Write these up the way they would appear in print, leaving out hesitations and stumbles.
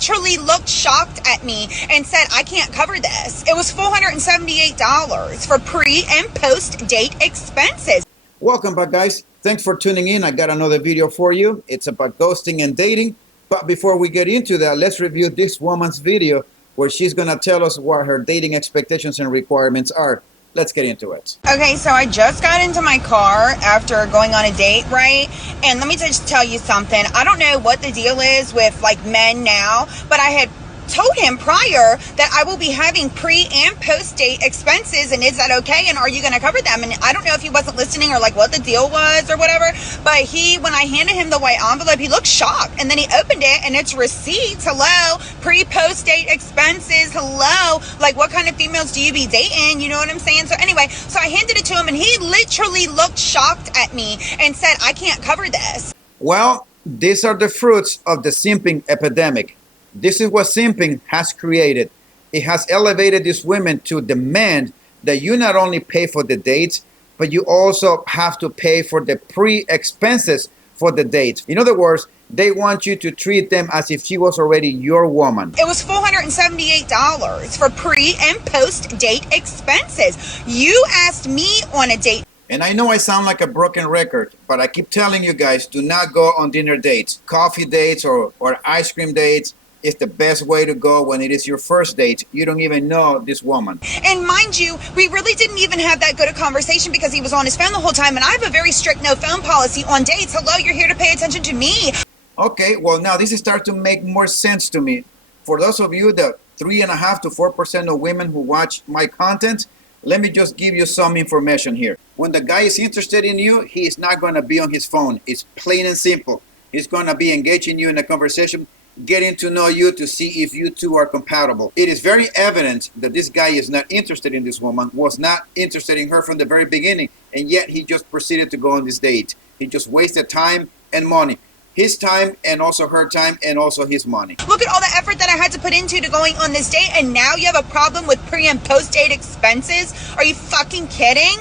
literally looked shocked at me and said, I can't cover this. It was $478 for pre and post date expenses. Welcome back, guys. Thanks for tuning in. I got another video for you. It's about ghosting and dating. But before we get into that, let's review this woman's video where she's going to tell us what her dating expectations and requirements are. Let's get into it. Okay, so I just got into my car after going on a date, right? And let me just tell you something. I don't know what the deal is with like men now, but I had told him prior that I will be having pre and post date expenses, and is that okay, and are you going to cover them? And I don't know if he wasn't listening or like what the deal was or whatever, but when I handed him the white envelope, he looked shocked, and then he opened it and it's receipts. Hello, pre post date expenses. Hello, like what kind of females do you be dating? You know what I'm saying? So anyway, so I handed it to him and he literally looked shocked at me and said, I can't cover this. Well, these are the fruits of the simping epidemic. This is what simping has created. It has elevated these women to demand that you not only pay for the dates, but you also have to pay for the pre-expenses for the dates. In other words, they want you to treat them as if she was already your woman. It was $478 for pre and post date expenses. You asked me on a date. And I know I sound like a broken record, but I keep telling you guys, do not go on dinner dates. Coffee dates or ice cream dates is the best way to go when it is your first date. You don't even know this woman. And mind you, we really didn't even have that good a conversation because he was on his phone the whole time, and I have a very strict no phone policy on dates. Hello, you're here to pay attention to me. Okay, well now this is starting to make more sense to me. For those of you, the 3.5 to 4% of women who watch my content, let me just give you some information here. When the guy is interested in you, he is not going to be on his phone. It's plain and simple. He's going to be engaging you in a conversation, getting to know you to see if you two are compatible. It is very evident that this guy is not interested in this woman, was not interested in her from the very beginning, and yet he just proceeded to go on this date. He just wasted time and money. His time and also her time and also his money. Look at all the effort that I had to put into going on this date, and now you have a problem with pre and post date expenses? Are you fucking kidding?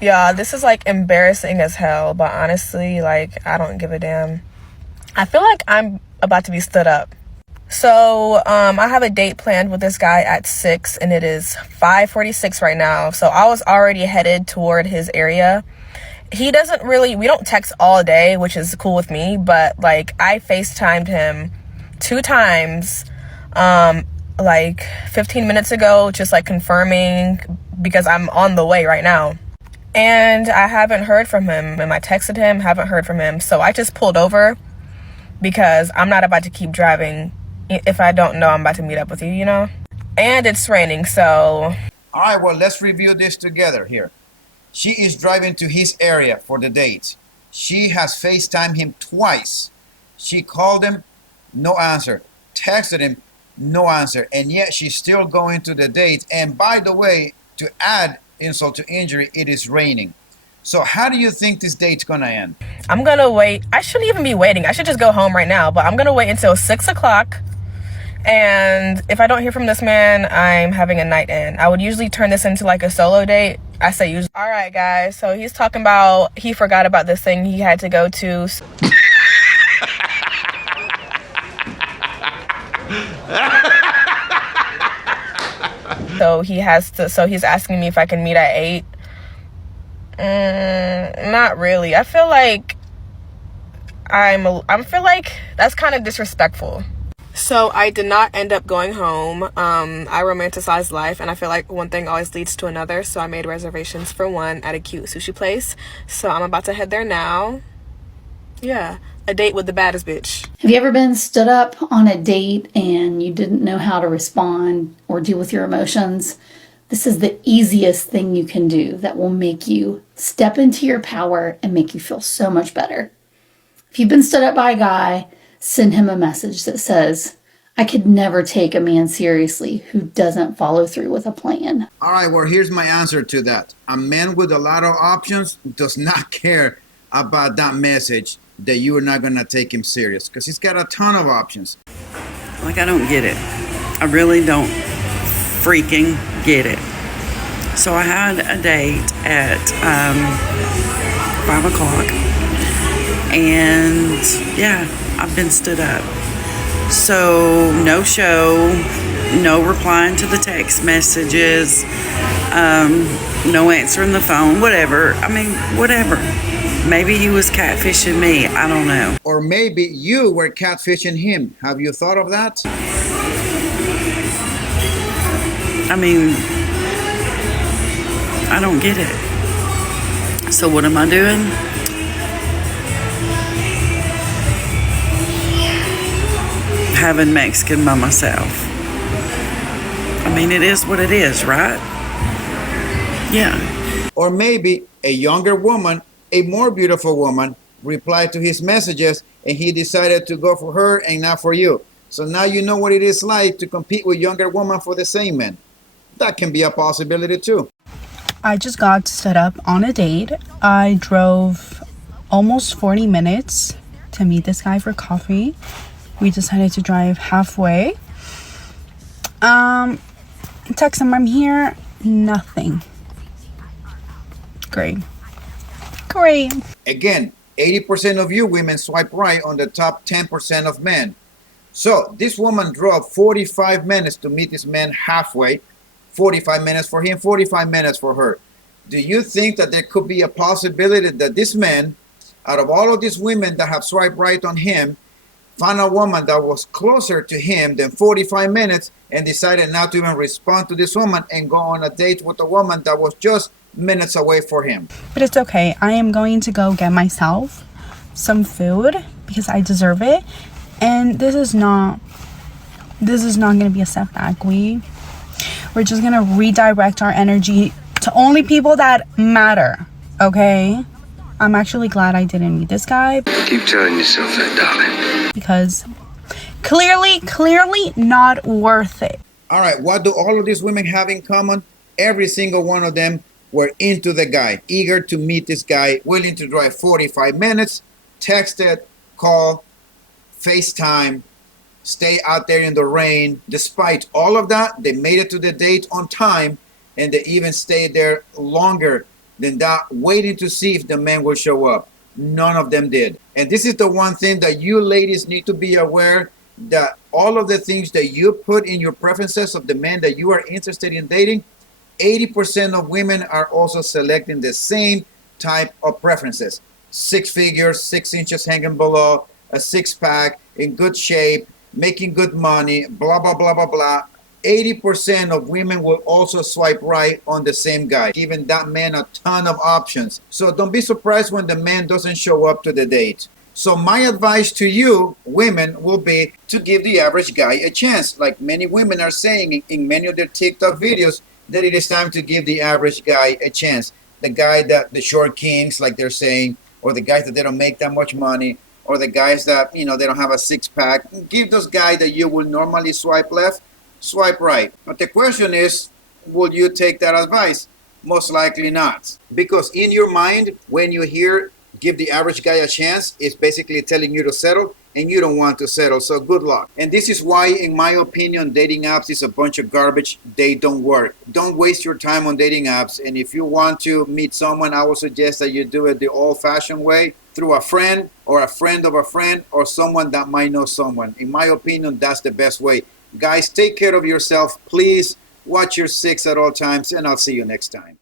Yeah, this is like embarrassing as hell, but honestly, like, I don't give a damn. I feel like I'm about to be stood up. So I have a date planned with this guy at 6, and it is 5:46 right now. So I was already headed toward his area. He doesn't really, we don't text all day, which is cool with me, but like I FaceTimed him 2 times like 15 minutes ago, just like confirming, because I'm on the way right now. And I haven't heard from him, and I texted him, haven't heard from him. So I just pulled over because I'm not about to keep driving if I don't know I'm about to meet up with you, you know? And it's raining, so. All right, well, let's review this together here. She is driving to his area for the date. She has FaceTimed him twice. She called him, no answer. Texted him, no answer. And yet she's still going to the date. And by the way, to add insult to injury, it is raining. So how do you think this date's gonna end? I'm gonna wait. I shouldn't even be waiting. I should just go home right now, but I'm gonna wait until 6 o'clock. And if I don't hear from this man, I'm having a night in. I would usually turn this into like a solo date. I say usually. All right, guys. So he's talking about he forgot about this thing he had to go to. So he has to. So he's asking me if I can meet at 8. Not really. I feel like I feel like that's kind of disrespectful. So I did not end up going home. I romanticized life, and I feel like one thing always leads to another. So I made reservations for one at a cute sushi place. So I'm about to head there now. Yeah, a date with the baddest bitch. Have you ever been stood up on a date and you didn't know how to respond or deal with your emotions? This is the easiest thing you can do that will make you step into your power and make you feel so much better. If you've been stood up by a guy, send him a message that says, I could never take a man seriously who doesn't follow through with a plan. All right, well, here's my answer to that. A man with a lot of options does not care about that message that you are not going to take him serious, because he's got a ton of options. Like, I don't get it. I really don't freaking get it. So I had a date at 5 o'clock, and yeah, I've been stood up. So no show, no replying to the text messages, no answering the phone, whatever. I mean, whatever. Maybe he was catfishing me. I don't know. Or maybe you were catfishing him. Have you thought of that? I mean, I don't get it. So what am I doing? Having Mexican by myself. I mean, it is what it is, right? Yeah. Or maybe a younger woman, a more beautiful woman, replied to his messages and he decided to go for her and not for you. So now you know what it is like to compete with younger women for the same man. That can be a possibility too. I just got set up on a date. I drove almost 40 minutes to meet this guy for coffee. We decided to drive halfway. Text him I'm here. Nothing. Great. Again, 80% of you women swipe right on the top 10% of men. So this woman drove 45 minutes to meet this man halfway. 45 minutes for him, 45 minutes for her. Do you think that there could be a possibility that this man, out of all of these women that have swiped right on him, found a woman that was closer to him than 45 minutes and decided not to even respond to this woman and go on a date with a woman that was just minutes away for him? But it's okay. I am going to go get myself some food because I deserve it. And this is not going to be a setback. We're just going to redirect our energy to only people that matter, okay? I'm actually glad I didn't meet this guy. Keep telling yourself that, darling. Because clearly not worth it. All right, what do all of these women have in common? Every single one of them were into the guy, eager to meet this guy, willing to drive 45 minutes, texted, call, FaceTime, stay out there in the rain. Despite all of that, they made it to the date on time, and they even stayed there longer than that, waiting to see if the man will show up. None of them did. And this is the one thing that you ladies need to be aware, that all of the things that you put in your preferences of the man that you are interested in dating, 80% of women are also selecting the same type of preferences. 6 figures, 6 inches hanging below, a six-pack, in good shape, making good money, blah, blah, blah, blah, blah. 80% of women will also swipe right on the same guy, giving that man a ton of options. So don't be surprised when the man doesn't show up to the date. So my advice to you, women, will be to give the average guy a chance. Like many women are saying in many of their TikTok videos, that it is time to give the average guy a chance. The guy that, the short kings, like they're saying, or the guys that they don't make that much money, or the guys that, they don't have a six-pack. Give those guys that you will normally swipe left, swipe right. But the question is, will you take that advice? Most likely not. Because in your mind, when you hear give the average guy a chance, it's basically telling you to settle, and you don't want to settle. So good luck. And this is why, in my opinion, dating apps is a bunch of garbage. They don't work. Don't waste your time on dating apps. And if you want to meet someone, I would suggest that you do it the old-fashioned way, through a friend or a friend of a friend or someone that might know someone. In my opinion, that's the best way. Guys, take care of yourself. Please watch your six at all times, and I'll see you next time.